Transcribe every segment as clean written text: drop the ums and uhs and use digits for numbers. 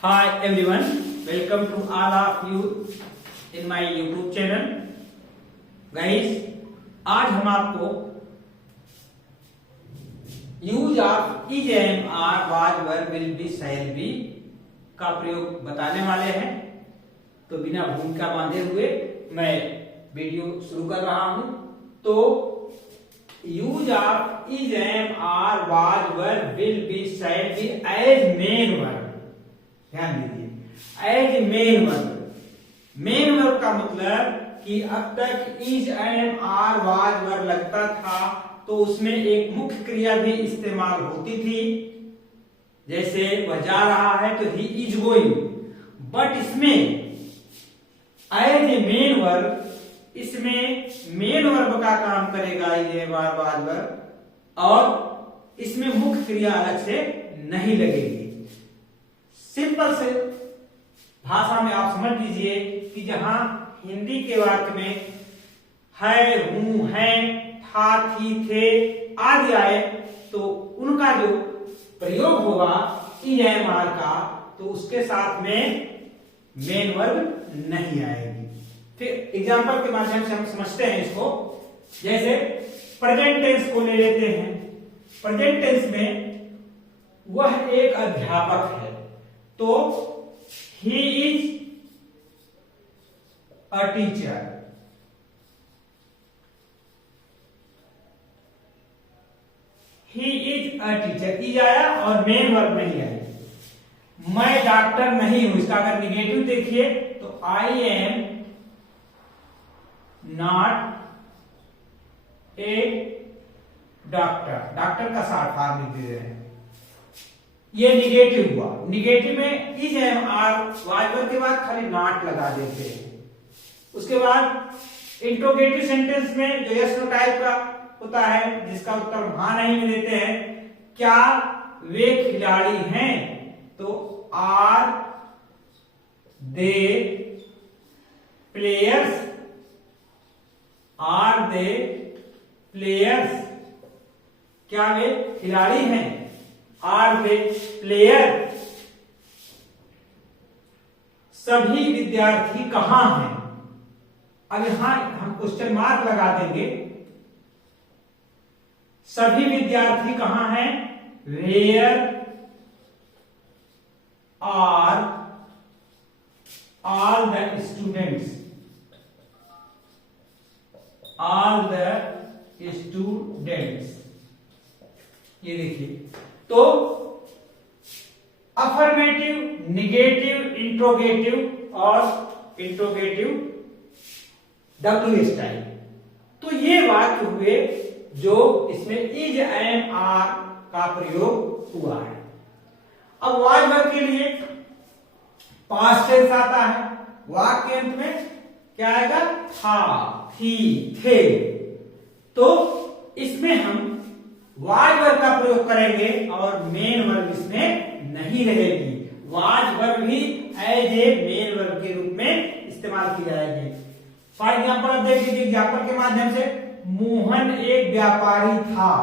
Hi everyone, welcome to all of you in my YouTube channel. Guys, आज हम आपको use of is am are was were will be shall be का प्रयोग बताने वाले हैं। तो बिना भूमिका बांधे हुए मैं वीडियो शुरू कर रहा हूं। तो use of is am are was were will be shall be as main verb. ध्यान दीजिए, as main verb. Main verb का मतलब कि अब तक is am are was verb लगता था तो उसमें एक मुख्य क्रिया भी इस्तेमाल होती थी, जैसे वह जा रहा है तो ही इज गोइंग। बट इसमें एज ए मेन वर्ब, इसमें मेन वर्ब का काम करेगा is am are was verb, और इसमें मुख्य क्रिया अलग से नहीं लगेगी। सिंपल से भाषा में आप समझ लीजिए कि जहां हिंदी के वाक्य में है, हूं, हैं, था, थी, थे आदि आए तो उनका जो प्रयोग होगा इज एम आर का, तो उसके साथ में मेन वर्ब नहीं आएगी। फिर एग्जांपल के माध्यम से हम समझते हैं इसको। जैसे प्रेजेंट टेंस को ले लेते हैं। प्रेजेंट टेंस में वह एक अध्यापक है तो he is a teacher. He is a teacher, is आया और मेन वर्ब नहीं आया। मैं डॉक्टर नहीं हूं, इसका अगर निगेटिव देखिए तो I am not a doctor. Doctor का शॉर्ट फॉर्म लिख दे रहे हैं, ये निगेटिव हुआ। निगेटिव में is am are was verb के बाद खाली नॉट लगा देते हैं। उसके बाद इंट्रोगेटिव सेंटेंस में जो यस नो टाइप का होता है, जिसका उत्तर हां नहीं में देते हैं, क्या वे खिलाड़ी हैं, तो are they players, are they players, क्या वे खिलाड़ी हैं, आर दे प्लेयर। सभी विद्यार्थी कहां हैं, अब यहां हम क्वेश्चन मार्क लगा देंगे। सभी विद्यार्थी कहां हैं, where are all the students, all the students. ये देखिए, तो अफर्मेटिव, निगेटिव, इंट्रोगेटिव और इंट्रोगेटिव डब्ल्यू टाइप। तो ये वाक्य हुए जो इसमें इज एम आर का प्रयोग हुआ है। अब वाज वर्ब के लिए पास्ट टेंस आता है। वाक्य के अंत में क्या आएगा, था, थी, थे। तो इसमें हम वाज वर्ब का प्रयोग करेंगे और मेन वर्ब इसमें नहीं रहेगी। वाज वर्ब भी एज ए मेन वर्ब के रूप में इस्तेमाल की जाएगी। फॉर एग्जाम्पल अब देख लीजिए एग्जाम्पल के माध्यम से। मोहन एक व्यापारी था।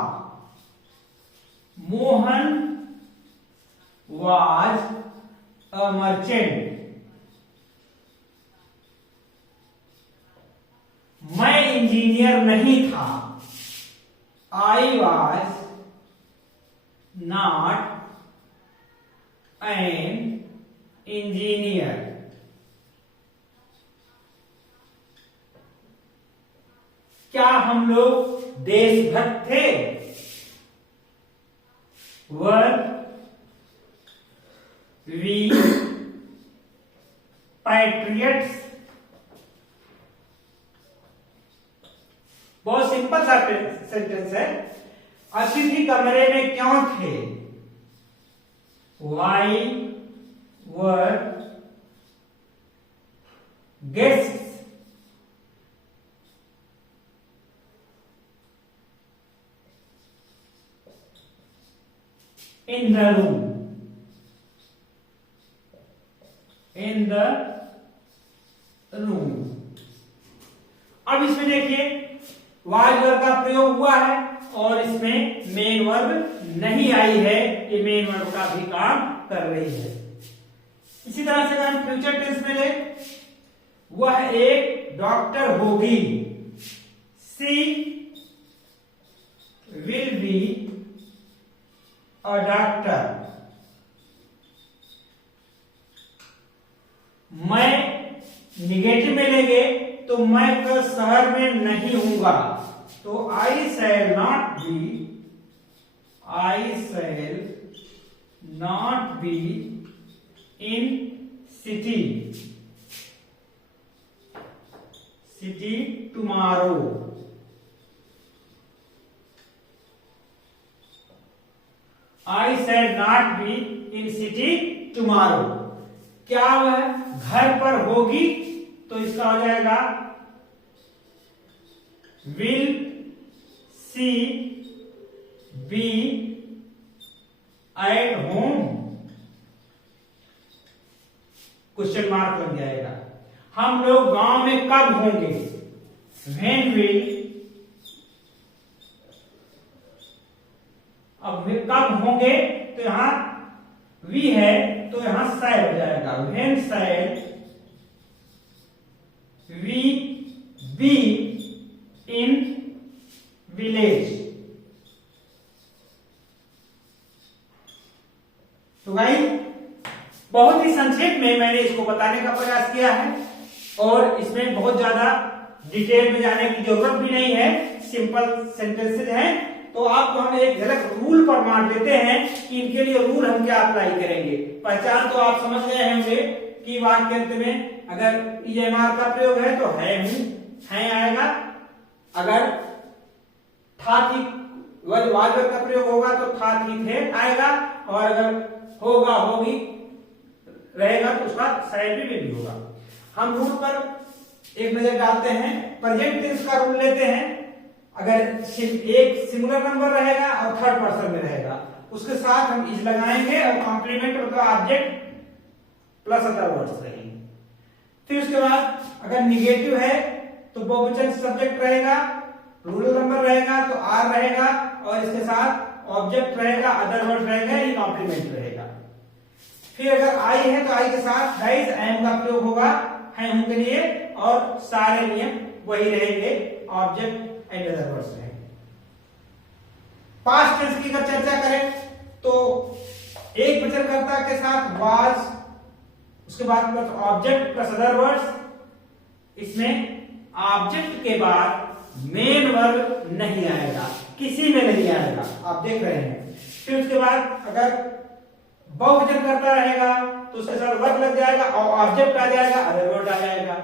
Mohan was a merchant. मैं इंजीनियर नहीं था। I was not an engineer. क्या हम लोग देशभक्त थे, वर वी पैट्रियट्स। बहुत सिंपल सा सेंटेंस है। अतिथि कमरे में क्यों थे, why were guests in the room, in the room। अब इसमें देखिए वाज वर्ब का प्रयोग हुआ है और इसमें मेन वर्ब नहीं आई है, ये मेन वर्ब का भी काम कर रही है। इसी तरह से अगर हम फ्यूचर टेंस में ले, वह एक डॉक्टर होगी, सी विल बी अ डॉक्टर। मैं निगेटिव में लेंगे तो मैं कल शहर में नहीं हूंगा, तो I shall not be in city tomorrow. I shall not be in city tomorrow. क्या वह घर पर होगी, तो इसका हो जाएगा will she be at home, question mark लग जाएगा। हम लोग गांव में कब होंगे, व्हेन विल, अब कब होंगे तो यहां वी है तो यहां शैल हो जाएगा, when shall we be in village. तो भाई बहुत ही संक्षेप में मैंने इसको बताने का प्रयास किया है और इसमें बहुत ज्यादा डिटेल में जाने की जरूरत भी नहीं है, सिंपल सेंटेंसेज हैं। तो आपको हम एक झलक रूल पर मार देते हैं कि इनके लिए रूल हम क्या अप्लाई करेंगे। पहचान तो आप समझ गए होंगे कि वाक्यांत में अगर ईएमआर का प्रयोग है तो है हूं, है आएगा। अगर था थी वाजवर का प्रयोग होगा तो था थी थे आएगा, और अगर होगा होगी रहेगा तो उसका शैल भी होगा। हम रूल पर एक नजर डालते हैं। प्रेजेंट टेंस का रूल लेते हैं। अगर एक सिंगुलर नंबर रहेगा और थर्ड पर्सन में रहेगा, उसके साथ हम इज लगाएंगे और कॉम्प्लीमेंट मतलब ऑब्जेक्ट प्लस अदर वर्ड्स रहेंगे। फिर उसके बाद अगर निगेटिव है तो बहुवचन सब्जेक्ट रहेगा, रूरल नंबर रहेगा तो आर रहेगा, और इसके साथ ऑब्जेक्ट रहेगा, अदर वर्ड रहेगा, ये कॉम्प्लीमेंट रहेगा। फिर अगर आई है तो आई के साथ गाइस एम का प्रयोग होगा है हूं के लिए, और सारे नियम वही रहेंगे, ऑब्जेक्ट एंड अदर वर्ड्स रहेंगे। पास्ट टेंस की अगर चर्चा करें तो एक वचनकर्ता के साथ वाज, उसके बाद plus object plus other words. इसमें ऑब्जेक्ट के बाद मेन वर्ब नहीं आएगा, किसी में नहीं आएगा, आप देख रहे हैं। फिर उसके बाद अगर बहुवचन करता रहेगा तो उसके साथ वर्ब लग जाएगा और ऑब्जेक्ट आ जाएगा, अदर वर्ड आ जाएगा।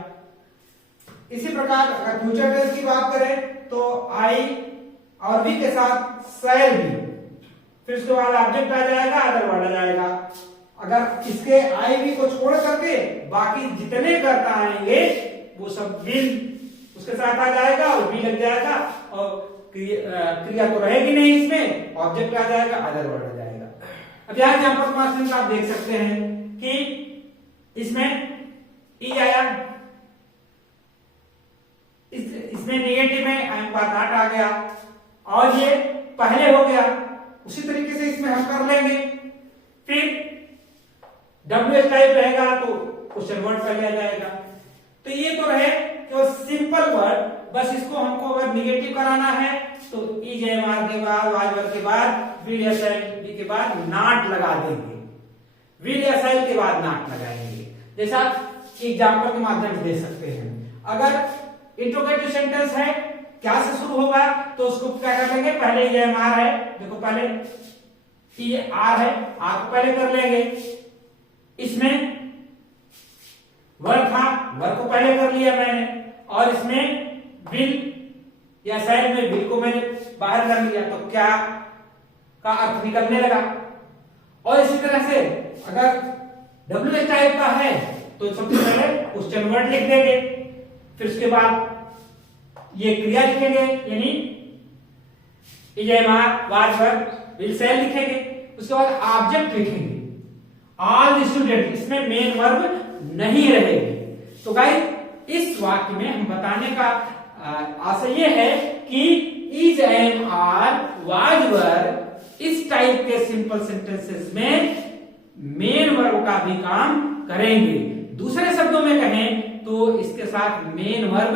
इसी प्रकार अगर फ्यूचर टेंस की बात करें तो आई और वी के साथ शैल बी, फिर उसके बाद ऑब्जेक्ट आ जाएगा, अदर वर्ड आ जाएगा। अगर इसके आई वी को छोड़ करके बाकी जितने कर्ता आएंगे वो सब विल उसके साथ आ जाएगा और बी लग जाएगा, और क्रिया तो रहेगी नहीं, इसमें ऑब्जेक्ट आ जाएगा, अदर वर्ड आ जाएगा। अब यहां पर आप देख सकते हैं कि इसमें ई आया, इसमें नेगेटिव में आई एम नॉट आ गया, और ये पहले हो गया। उसी तरीके से इसमें हम कर लेंगे। फिर डब्ल्यू टाइप रहेगा तो क्वेश्चन वर्ड पहले आ जाएगा। तो ये तो रहे केवल सिंपल वर्ड, बस इसको हमको अगर निगेटिव कराना है तो इज एम आर के बाद वाज वर्ड के बाद विल एस एल बी के बाद नॉट लगा देंगे, विल एस एल के बाद नॉट लगाएंगे। जैसा एग्जांपल के माध्यम से दे सकते हैं। अगर इंट्रोगेटिव सेंटेंस है, क्या से शुरू होगा तो उसको क्या कर लेंगे, पहले ये एम आर है, देखो पहले ये आर है, आर को पहले कर लेंगे। इसमें वर्ब था, वर्ब को पहले कर लिया मैंने, और इसमें विल या साइड में विल को मैंने बाहर कर लिया, तो क्या का अर्थ निकलने लगा। और इसी तरह से अगर डब्ल्यू एच टाइप का है तो सबसे पहले क्वेश्चन वर्ड लिख देंगे, फिर उसके बाद ये क्रिया लिखेंगे, यानी is am are was verb will shall लिखेंगे। उसके बाद ऑब्जेक्ट लिखेंगे, ऑल स्टूडेंट, इसमें मेन वर्ब नहीं रहेगी। तो गाइस इस वाक्य में हम बताने का आशय यह है कि is am are was verb इस टाइप के सिंपल सेंटेंसेस में मेन वर्ब का भी काम करेंगे। दूसरे शब्दों में कहें तो इसके साथ मेन वर्ब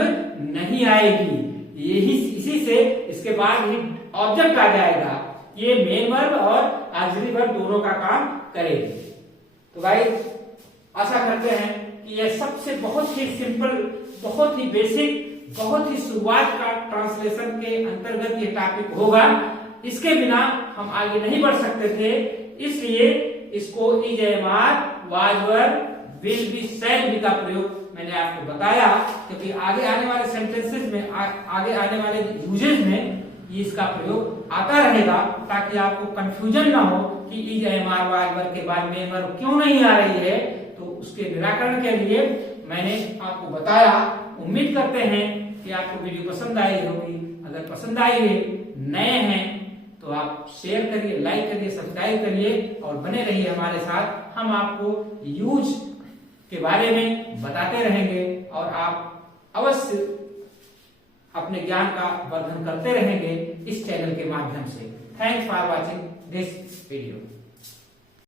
नहीं आएगी, यही इसी से इसके बाद ही ऑब्जेक्ट आ जाएगा। ये मेन वर्ब और ऑक्सिलरी वर्ब दोनों का काम करेगी। तो गाइस आशा करते हैं कि यह सबसे बहुत ही सिंपल, बहुत ही बेसिक, बहुत ही शुरुआत का ट्रांसलेशन के अंतर्गत ये टॉपिक होगा। इसके बिना हम आगे नहीं बढ़ सकते थे, इसलिए इसको is am are was verb will be shall be का प्रयोग मैंने आपको बताया, क्योंकि आगे आने वाले सेंटेंसेस में आगे आने वाले यूजेस में इसका प्रयोग आता रहेगा, ताकि आपको कंफ्यूजन ना हो कि is am are was verb के बाद मेन वर्ब क्यों नहीं आ रही है। तो उसके निराकरण के लिए मैंने आपको बताया। उम्मीद करते हैं कि आपको वीडियो पसंद आई होगी। अगर पसंद आई है, नए हैं तो आप शेयर करिए, लाइक करिए, सब्सक्राइब करिए और बने रहिए हमारे साथ। हम आपको यूज के बारे में बताते रहेंगे और आप अवश्य अपने ज्ञान का वर्धन करते रहेंगे इस चैनल के माध्यम से। Thanks for watching this video.